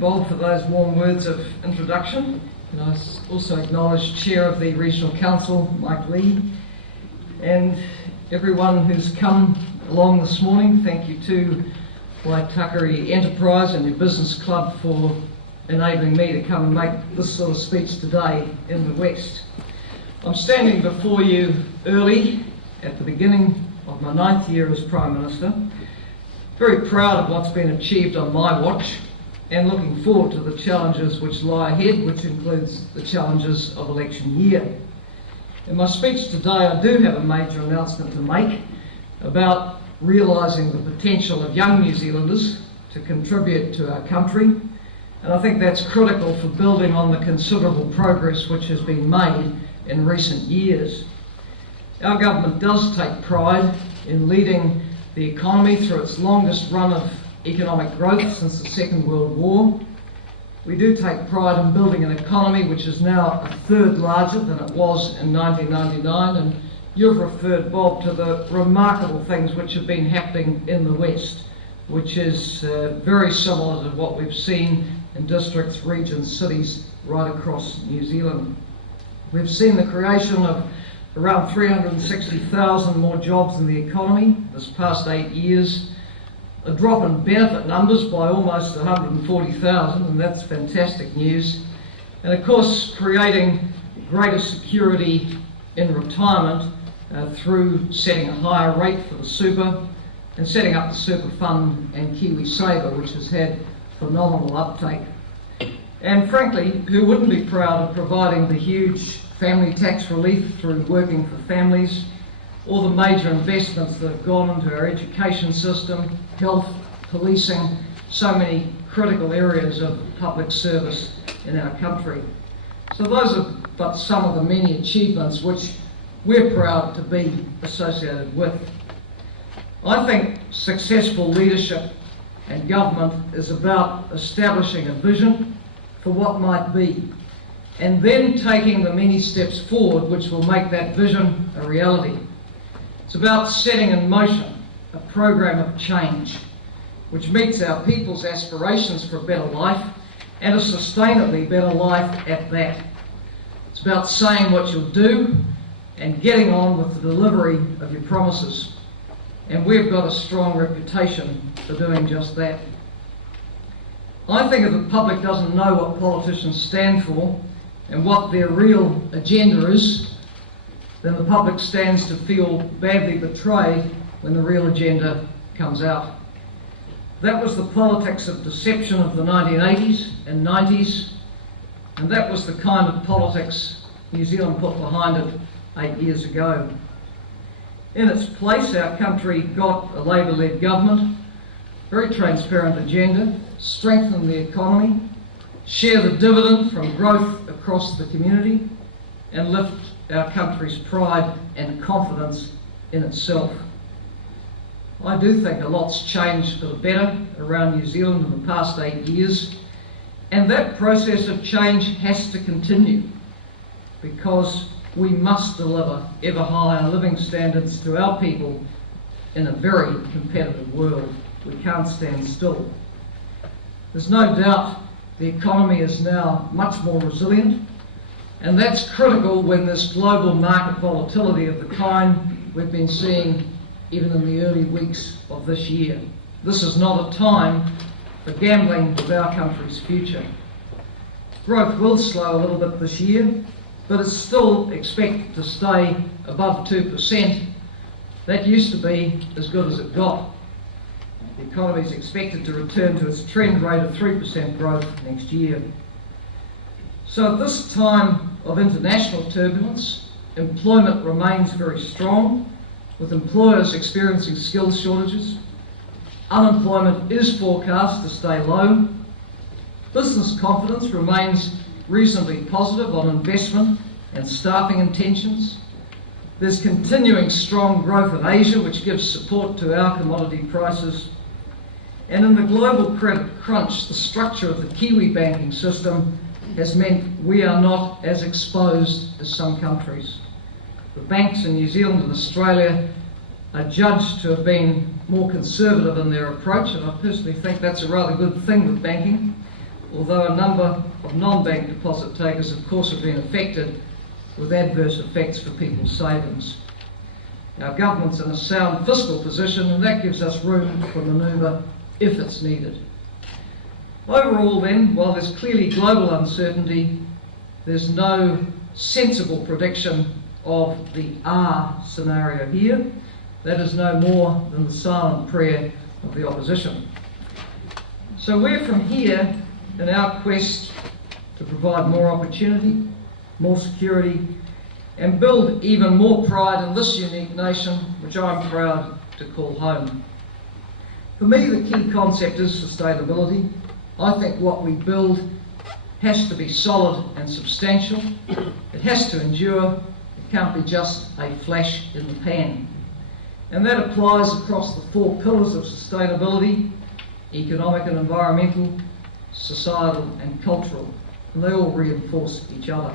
Bob, for those warm words of introduction. And I also acknowledge Chair of the Regional Council, Mike Lee, and everyone who's come along this morning. Thank you to Waitakere Enterprise and your business club for enabling me to come and make this sort of speech today in the West. I'm standing before you early at the beginning of my 9th year as Prime Minister, very proud of what's been achieved on my watch and looking forward to the challenges which lie ahead, which includes the challenges of election year. In my speech today, I do have a major announcement to make about realising the potential of young New Zealanders to contribute to our country, and I think that's critical for building on the considerable progress which has been made in recent years. Our government does take pride in leading the economy through its longest run of economic growth since the Second World War. We do take pride in building an economy which is now a third larger than it was in 1999, and you've referred, Bob, to the remarkable things which have been happening in the West, which is very similar to what we've seen in districts, regions, cities right across New Zealand. We've seen the creation of around 360,000 more jobs in the economy this past 8 years, a drop in benefit numbers by almost 140,000, and that's fantastic news. And of course, creating greater security in retirement through setting a higher rate for the super and setting up the super fund and KiwiSaver, which has had phenomenal uptake. And frankly, who wouldn't be proud of providing the huge family tax relief through Working for Families, all the major investments that have gone into our education system, health, policing, so many critical areas of public service in our country. So those are but some of the many achievements which we're proud to be associated with. I think successful leadership and government is about establishing a vision for what might be, and then taking the many steps forward which will make that vision a reality. It's about setting in motion a program of change which meets our people's aspirations for a better life, and a sustainably better life at that. It's about saying what you'll do and getting on with the delivery of your promises. And we've got a strong reputation for doing just that. I think if the public doesn't know what politicians stand for and what their real agenda is, then the public stands to feel badly betrayed when the real agenda comes out. That was the politics of deception of the 1980s and 90s, and that was the kind of politics New Zealand put behind it 8 years ago. In its place, our country got a Labour-led government, very transparent agenda, strengthen the economy, share the dividend from growth across the community, and lift our country's pride and confidence in itself. I do think a lot's changed for the better around New Zealand in the past 8 years, and that process of change has to continue, because we must deliver ever higher living standards to our people in a very competitive world. We can't stand still. There's no doubt the economy is now much more resilient, and that's critical when there's global market volatility of the kind we've been seeing even in the early weeks of this year. This is not a time for gambling with our country's future. Growth will slow a little bit this year, but it's still expected to stay above 2%. That used to be as good as it got. The economy is expected to return to its trend rate of 3% growth next year. So at this time of international turbulence, employment remains very strong, with employers experiencing skills shortages. Unemployment is forecast to stay low. Business confidence remains reasonably positive on investment and staffing intentions. There's continuing strong growth in Asia, which gives support to our commodity prices. And in the global credit crunch, the structure of the Kiwi banking system has meant we are not as exposed as some countries. The banks in New Zealand and Australia are judged to have been more conservative in their approach, and I personally think that's a rather good thing with banking. although a number of non-bank deposit takers of course have been affected with adverse effects for people's savings. Our government's in a sound fiscal position, and that gives us room for manoeuvre if it's needed. Overall then, while there's clearly global uncertainty, there's no sensible prediction of the R scenario here. That is no more than the silent prayer of the opposition. So we're from here in our quest to provide more opportunity, more security, and build even more pride in this unique nation, which I'm proud to call home. For me, the key concept is sustainability. I think what we build has to be solid and substantial. It has to endure. It can't be just a flash in the pan. And that applies across the 4 pillars of sustainability: economic and environmental, societal and cultural, and they all reinforce each other.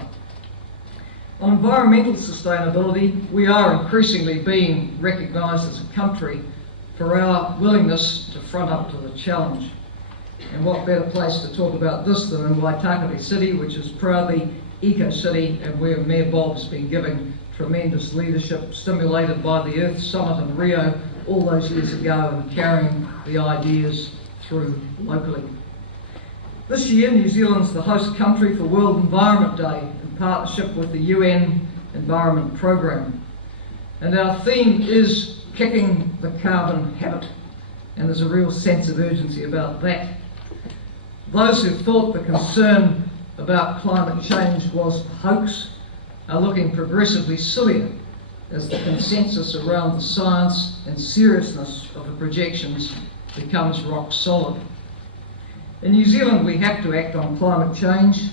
On environmental sustainability, we are increasingly being recognised as a country for our willingness to front up to the challenge. And what better place to talk about this than in Waitakere City, which is proudly Eco-City, and where Mayor Bob's been giving tremendous leadership, stimulated by the Earth Summit in Rio all those years ago, and carrying the ideas through locally. This year, New Zealand's the host country for World Environment Day in partnership with the UN Environment Programme. And our theme is kicking the carbon habit, and there's a real sense of urgency about that. Those who thought the concern about climate change was a hoax are looking progressively sillier as the consensus around the science and seriousness of the projections becomes rock solid. In New Zealand, we have to act on climate change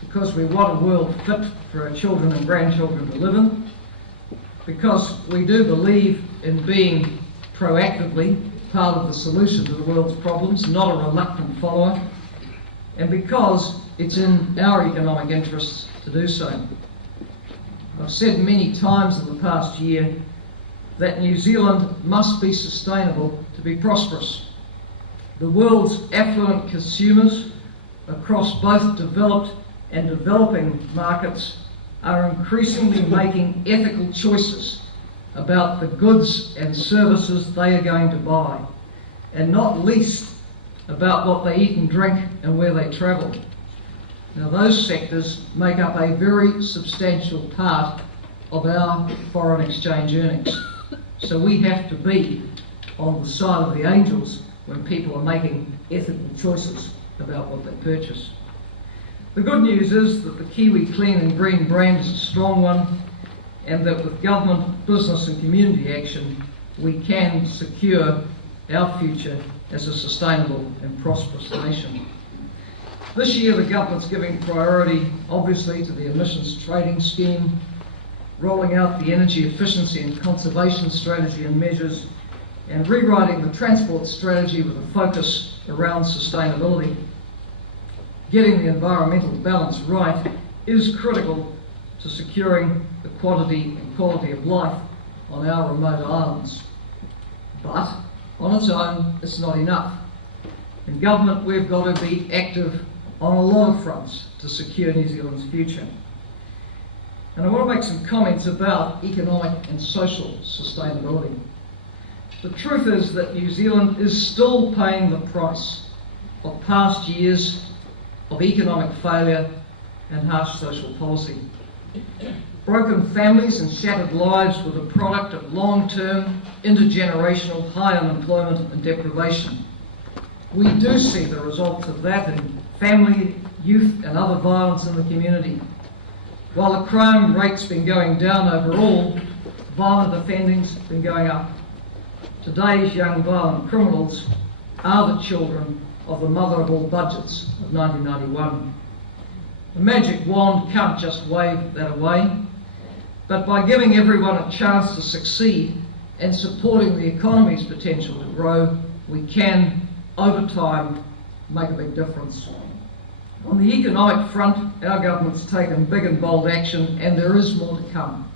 because we want a world fit for our children and grandchildren to live in, because we do believe in being proactively part of the solution to the world's problems, not a reluctant follower, and because it's in our economic interests to do so. I've said many times in the past year that New Zealand must be sustainable to be prosperous. The world's affluent consumers across both developed and developing markets are increasingly making ethical choices about the goods and services they are going to buy, and not least about what they eat and drink and where they travel. Now, those sectors make up a very substantial part of our foreign exchange earnings. So we have to be on the side of the angels when people are making ethical choices about what they purchase. The good news is that the Kiwi Clean and Green brand is a strong one, and that with government, business and community action, we can secure our future as a sustainable and prosperous nation. This year, the government's giving priority, obviously, to the emissions trading scheme, rolling out the energy efficiency and conservation strategy and measures, and rewriting the transport strategy with a focus around sustainability. Getting the environmental balance right is critical to securing the quantity and quality of life on our remote islands. But on its own, it's not enough. In government, we've got to be active on a lot of fronts to secure New Zealand's future. And I want to make some comments about economic and social sustainability. The truth is that New Zealand is still paying the price of past years of economic failure and harsh social policy. Broken families and shattered lives were the product of long-term, intergenerational high unemployment and deprivation. We do see the results of that in family, youth and other violence in the community. While the crime rate's been going down overall, violent offending's been going up. Today's young violent criminals are the children of the mother of all budgets of 1991. The magic wand can't just wave that away, but by giving everyone a chance to succeed and supporting the economy's potential to grow, we can, over time, make a big difference. On the economic front, our government's taken big and bold action, and there is more to come.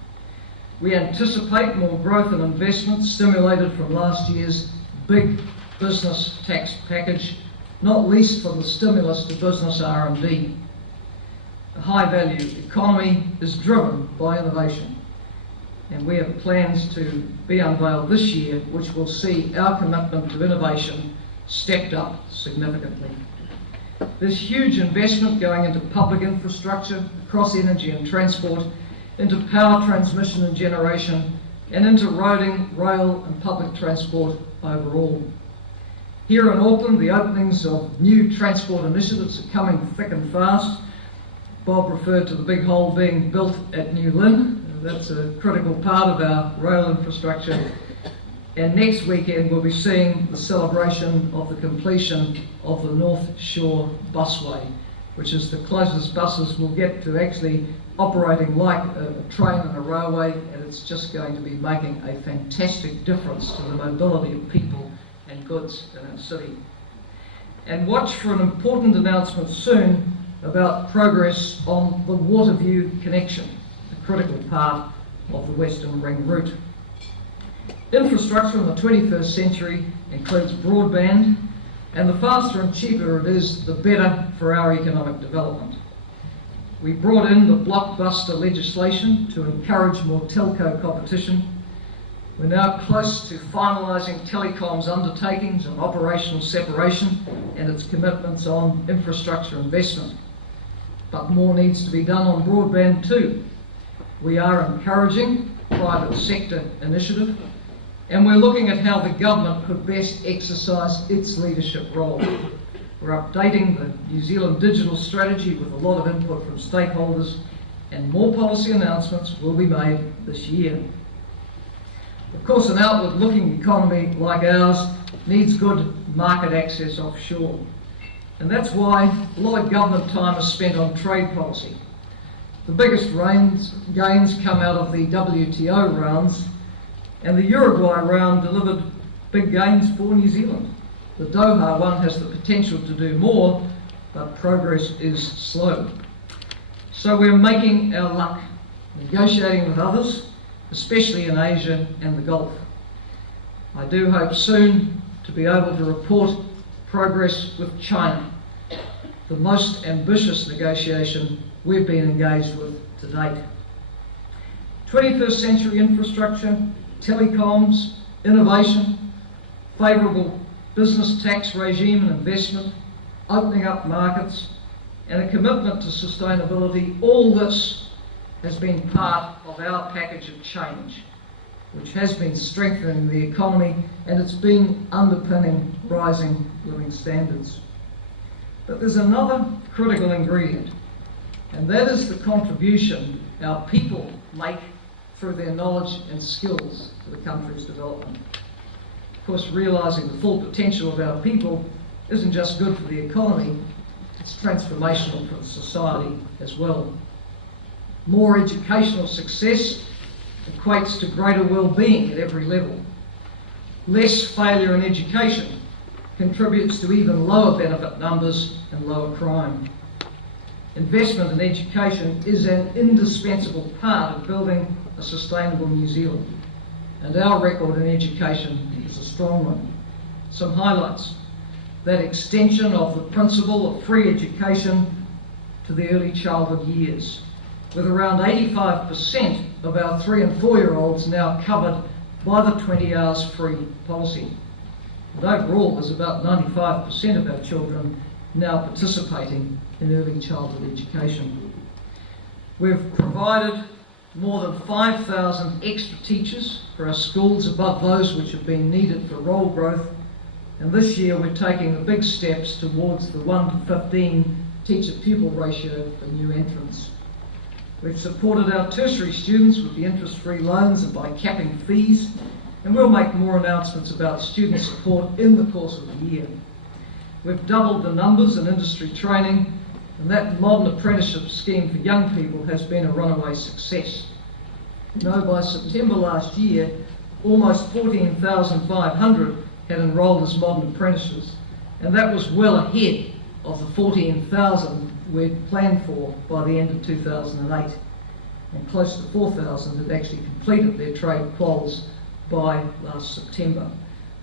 We anticipate more growth and investment stimulated from last year's big business tax package, not least from the stimulus to business R&D. A high-value economy is driven by innovation, and we have plans to be unveiled this year which will see our commitment to innovation stepped up significantly. There's huge investment going into public infrastructure, across energy and transport, into power transmission and generation, and into roading, rail and public transport overall. Here in Auckland, the openings of new transport initiatives are coming thick and fast. Bob referred to the big hole being built at New Lynn. That's a critical part of our rail infrastructure. And next weekend we'll be seeing the celebration of the completion of the North Shore Busway, which is the closest buses will get to actually operating like a train and a railway, and it's just going to be making a fantastic difference to the mobility of people and goods in our city. And watch for an important announcement soon about progress on the Waterview connection, a critical part of the Western Ring route. Infrastructure in the 21st century includes broadband, and the faster and cheaper it is, the better for our economic development. We brought in the blockbuster legislation to encourage more telco competition. We're now close to finalising Telecom's undertakings on operational separation and its commitments on infrastructure investment. But more needs to be done on broadband too. We are encouraging private sector initiative, and we're looking at how the government could best exercise its leadership role. We're updating the New Zealand digital strategy with a lot of input from stakeholders, and more policy announcements will be made this year. Of course, an outward-looking economy like ours needs good market access offshore, and that's why a lot of government time is spent on trade policy. The biggest gains come out of the WTO rounds, and the Uruguay round delivered big gains for New Zealand. The Doha one has the potential to do more, but progress is slow. So we're making our luck, negotiating with others, especially in Asia and the Gulf. I do hope soon to be able to report progress with China, the most ambitious negotiation we've been engaged with to date. 21st century infrastructure, telecoms, innovation, favourable business tax regime and investment, opening up markets, and a commitment to sustainability, all this has been part of our package of change, which has been strengthening the economy, and it's been underpinning rising living standards. But there's another critical ingredient, and that is the contribution our people make through their knowledge and skills to the country's development. Of course, realising the full potential of our people isn't just good for the economy, it's transformational for the society as well. More educational success equates to greater well-being at every level. Less failure in education contributes to even lower benefit numbers and lower crime. Investment in education is an indispensable part of building a sustainable New Zealand, and our record in education is a strong one. Some highlights: that extension of the principle of free education to the early childhood years, with around 85% of our 3 and 4-year-olds now covered by the 20 hours free policy. And overall, there's about 95% of our children now participating in early childhood education. We've provided more than 5,000 extra teachers for our schools above those which have been needed for role growth, and this year we're taking the big steps towards the 1:15 teacher-pupil ratio for new entrants. We've supported our tertiary students with the interest-free loans and by capping fees, and we'll make more announcements about student support in the course of the year. We've doubled the numbers in industry training, and that modern apprenticeship scheme for young people has been a runaway success. You know, by September last year, almost 14,500 had enrolled as modern apprentices, and that was well ahead of the 14,000 we'd planned for by the end of 2008. And close to 4,000 had actually completed their trade quals by last September.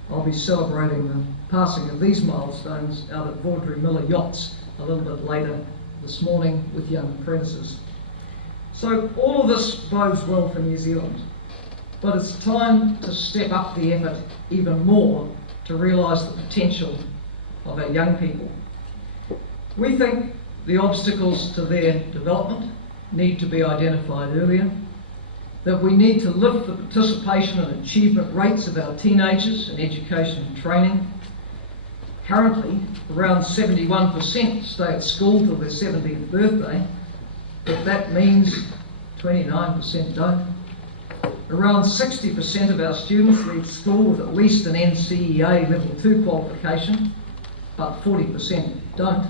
I'll be celebrating the passing of these milestones out at Vaudrey Miller Yachts a little bit later this morning with young apprentices. So all of this bodes well for New Zealand, but it's time to step up the effort even more to realise the potential of our young people. We think the obstacles to their development need to be identified earlier, that we need to lift the participation and achievement rates of our teenagers in education and training. Currently, around 71% stay at school till their 17th birthday, but that means 29% don't. Around 60% of our students leave school with at least an NCEA Level Two qualification, but 40% don't.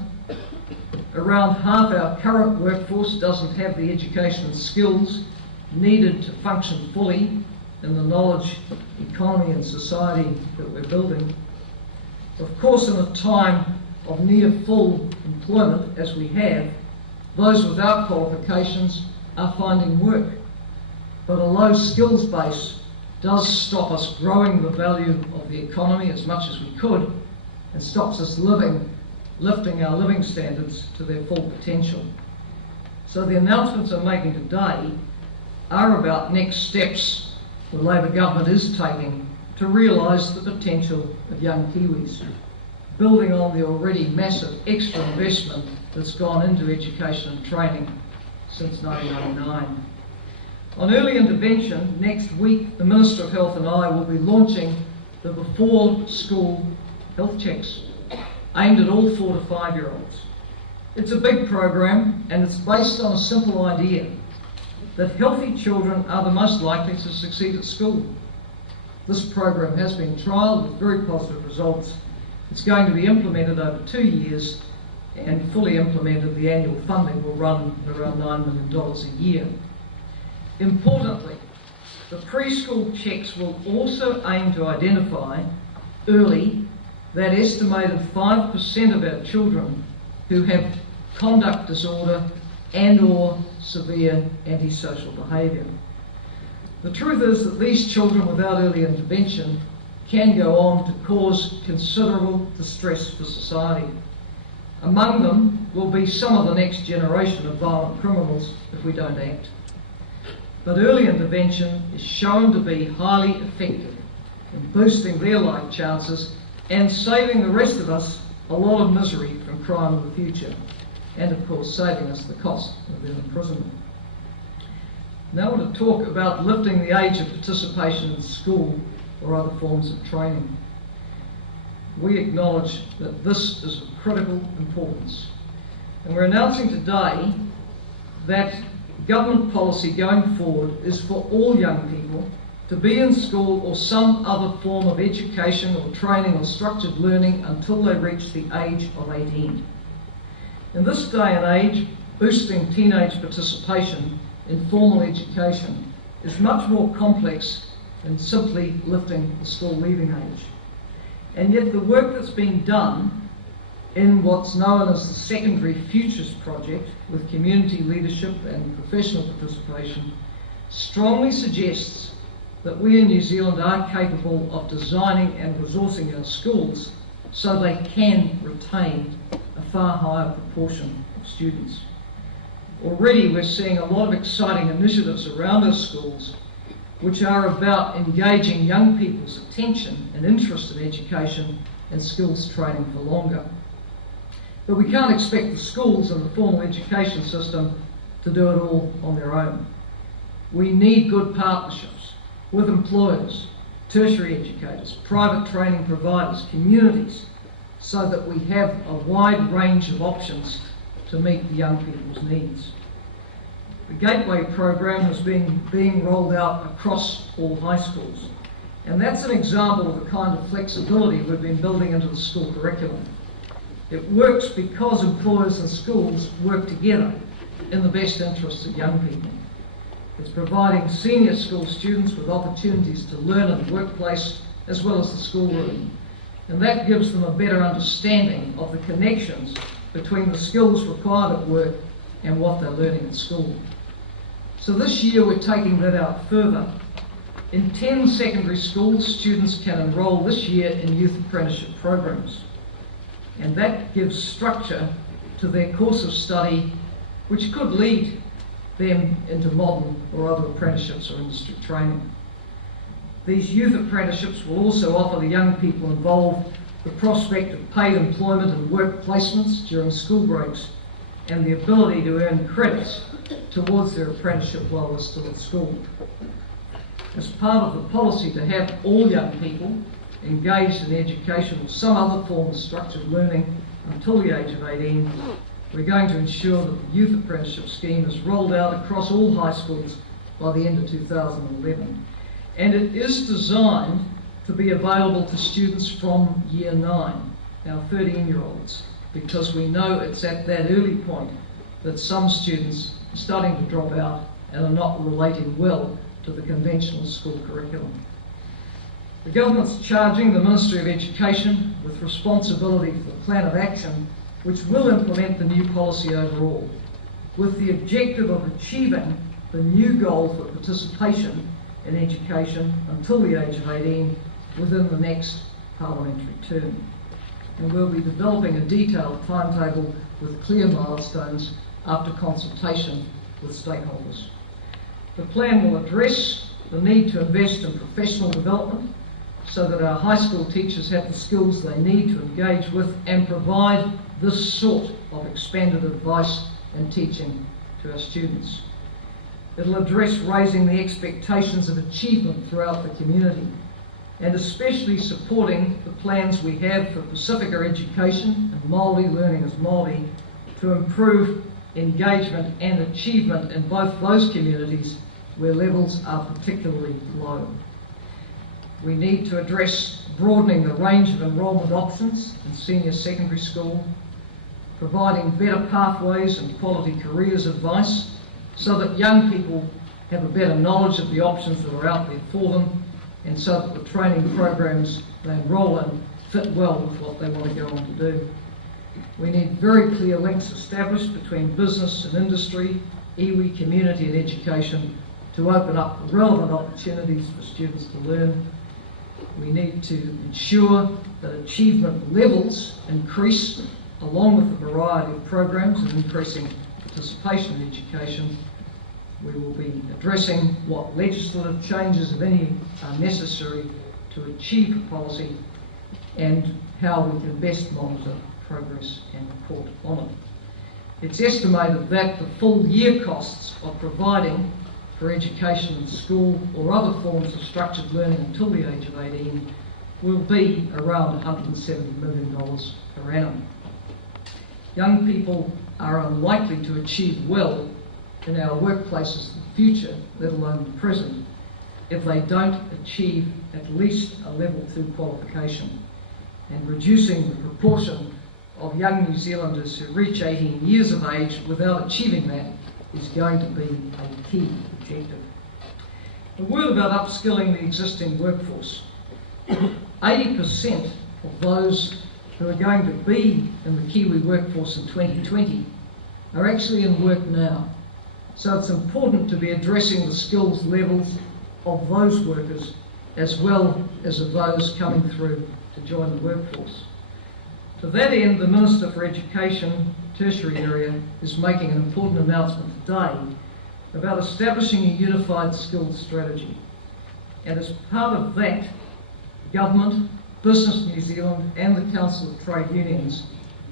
Around half our current workforce doesn't have the education and skills needed to function fully in the knowledge economy and society that we're building. Of course, in a time of near full employment, as we have, those without qualifications are finding work. But a low skills base does stop us growing the value of the economy as much as we could, and stops us lifting our living standards to their full potential. So the announcements I'm making today are about next steps the Labor government is taking to realise the potential of young Kiwis, building on the already massive extra investment that's gone into education and training since 1999. On early intervention, next week the Minister of Health and I will be launching the before school health checks aimed at all 4 to 5 year olds. It's a big program and it's based on a simple idea that healthy children are the most likely to succeed at school. This program has been trialled with very positive results. It's going to be implemented over 2 years, and fully implemented, the annual funding will run around $9 million a year. Importantly, the preschool checks will also aim to identify early that estimated 5% of our children who have conduct disorder and or severe antisocial behaviour. The truth is that these children without early intervention can go on to cause considerable distress for society. Among them will be some of the next generation of violent criminals if we don't act. But early intervention is shown to be highly effective in boosting their life chances and saving the rest of us a lot of misery from crime in the future, and of course saving us the cost of their imprisonment. Now I want to talk about lifting the age of participation in school or other forms of training. We acknowledge that this is of critical importance, and we're announcing today that government policy going forward is for all young people to be in school or some other form of education or training or structured learning until they reach the age of 18. In this day and age, boosting teenage participation in formal education is much more complex than simply lifting the school leaving age. And yet the work that's being done in what's known as the Secondary Futures Project with community leadership and professional participation strongly suggests that we in New Zealand are capable of designing and resourcing our schools so they can retain a far higher proportion of students. Already we're seeing a lot of exciting initiatives around our schools which are about engaging young people's attention and interest in education and skills training for longer. But we can't expect the schools and the formal education system to do it all on their own. We need good partnerships with employers, tertiary educators, private training providers, communities, so that we have a wide range of options to meet the young people's needs. The Gateway program has been being rolled out across all high schools, and that's an example of the kind of flexibility we've been building into the school curriculum. It works because employers and schools work together in the best interests of young people. It's providing senior school students with opportunities to learn in the workplace as well as the schoolroom, and that gives them a better understanding of the connections between the skills required at work and what they're learning at school. So this year we're taking that out further In 10 secondary schools, students can enrol this year in youth apprenticeship programs, and that gives structure to their course of study, which could lead them into modern or other apprenticeships or industry training. These youth apprenticeships will also offer the young people involved the prospect of paid employment and work placements during school breaks and the ability to earn credits towards their apprenticeship while they're still at school. As part of the policy to have all young people engaged in education or some other form of structured learning until the age of 18, we're going to ensure that the youth apprenticeship scheme is rolled out across all high schools by the end of 2011. And it is designed to be available to students from year 9, our 13-year-olds, because we know it's at that early point that some students are starting to drop out and are not relating well to the conventional school curriculum. The government's charging the Ministry of Education with responsibility for the plan of action which will implement the new policy overall, with the objective of achieving the new goal for participation in education until the age of 18 within the next parliamentary term. And we'll be developing a detailed timetable with clear milestones after consultation with stakeholders. The plan will address the need to invest in professional development so that our high school teachers have the skills they need to engage with and provide this sort of expanded advice and teaching to our students. It'll address raising the expectations of achievement throughout the community and especially supporting the plans we have for Pacifica education and Māori learning as Māori to improve engagement and achievement in both those communities where levels are particularly low. We need to address broadening the range of enrolment options in senior secondary school, providing better pathways and quality careers advice so that young people have a better knowledge of the options that are out there for them, and so that the training programs they enrol in fit well with what they want to go on to do. We need very clear links established between business and industry, iwi, community and education to open up relevant opportunities for students to learn. We need to ensure that achievement levels increase along with the variety of programs and increasing participation in education. We will be addressing what legislative changes, if any, are necessary to achieve the policy and how we can best monitor progress and report on it. It's estimated that the full year costs of providing for education in school or other forms of structured learning until the age of 18 will be around $170 million per annum. Young people are unlikely to achieve well in our workplaces in the future, let alone the present, if they don't achieve at least a Level 2 qualification. And reducing the proportion of young New Zealanders who reach 18 years of age without achieving that is going to be a key objective. A word about upskilling the existing workforce. 80% of those who are going to be in the Kiwi workforce in 2020 are actually in work now. So it's important to be addressing the skills levels of those workers as well as of those coming through to join the workforce. To that end, the Minister for Education, tertiary area, is making an important announcement today about establishing a unified skills strategy. And as part of that, Government, Business New Zealand and the Council of Trade Unions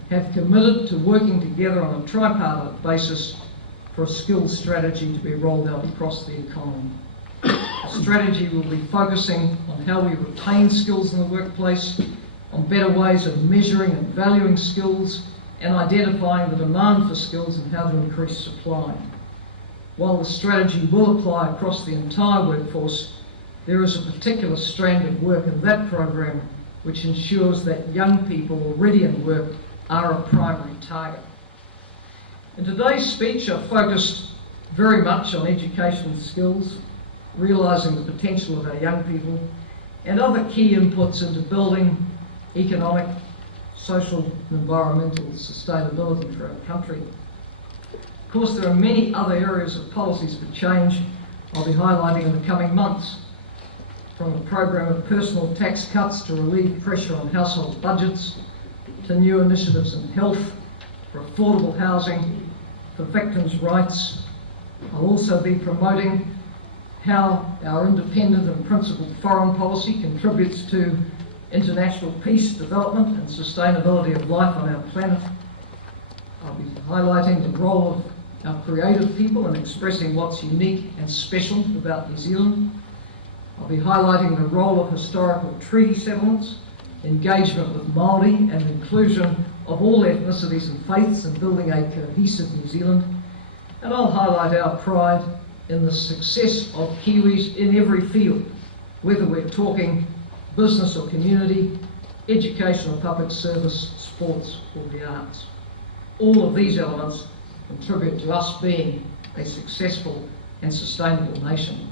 have committed to working together on a tripartite basis for a skills strategy to be rolled out across the economy. The strategy will be focusing on how we retain skills in the workplace, on better ways of measuring and valuing skills, and identifying the demand for skills and how to increase supply. While the strategy will apply across the entire workforce, there is a particular strand of work in that program which ensures that young people already in work are a primary target. In today's speech, I've focused very much on education and skills, realising the potential of our young people, and other key inputs into building economic, social and environmental sustainability for our country. Of course, there are many other areas of policies for change I'll be highlighting in the coming months, from a program of personal tax cuts to relieve pressure on household budgets, to new initiatives in health, for affordable housing, for victims' rights. I'll also be promoting how our independent and principled foreign policy contributes to international peace, development and sustainability of life on our planet. I'll be highlighting the role of our creative people in expressing what's unique and special about New Zealand. I'll be highlighting the role of historical treaty settlements, engagement with Māori and inclusion of all ethnicities and faiths in building a cohesive New Zealand. And I'll highlight our pride in the success of Kiwis in every field, whether we're talking business or community, education or public service, sports or the arts. All of these elements contribute to us being a successful and sustainable nation.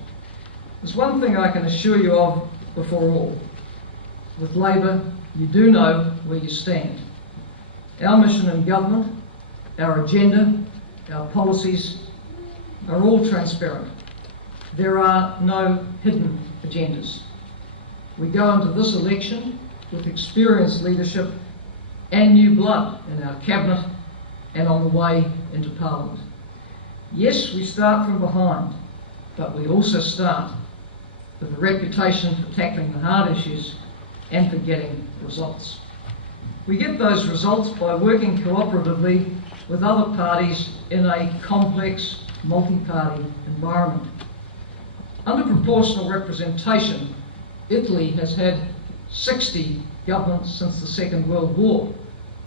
There's one thing I can assure you of before all. With Labour, you do know where you stand. Our mission in government, our agenda, our policies are all transparent. There are no hidden agendas. We go into this election with experienced leadership and new blood in our cabinet and on the way into Parliament. Yes, we start from behind, but we also start with a reputation for tackling the hard issues and for getting results. We get those results by working cooperatively with other parties in a complex, multi-party environment. Under proportional representation, Italy has had 60 governments since the Second World War.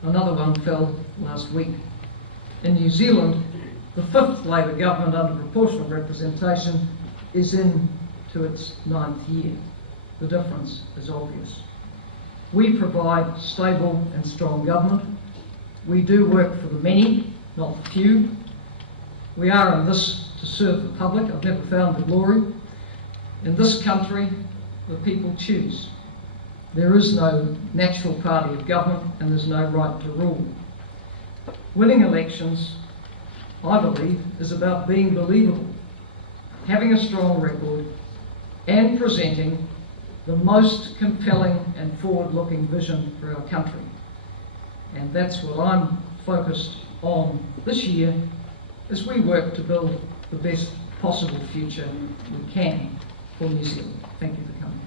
Another one fell last week. In New Zealand, the 5th Labour government under proportional representation is into its 9th year. The difference is obvious. We provide stable and strong government. We do work for the many, not the few. We are in this to serve the public. I've never found the glory. In this country, the people choose. There is no natural party of government and there's no right to rule. Winning elections, I believe, is about being believable, having a strong record and presenting the most compelling and forward-looking vision for our country. And that's what I'm focused on this year as we work to build the best possible future we can for New Zealand. Thank you for coming.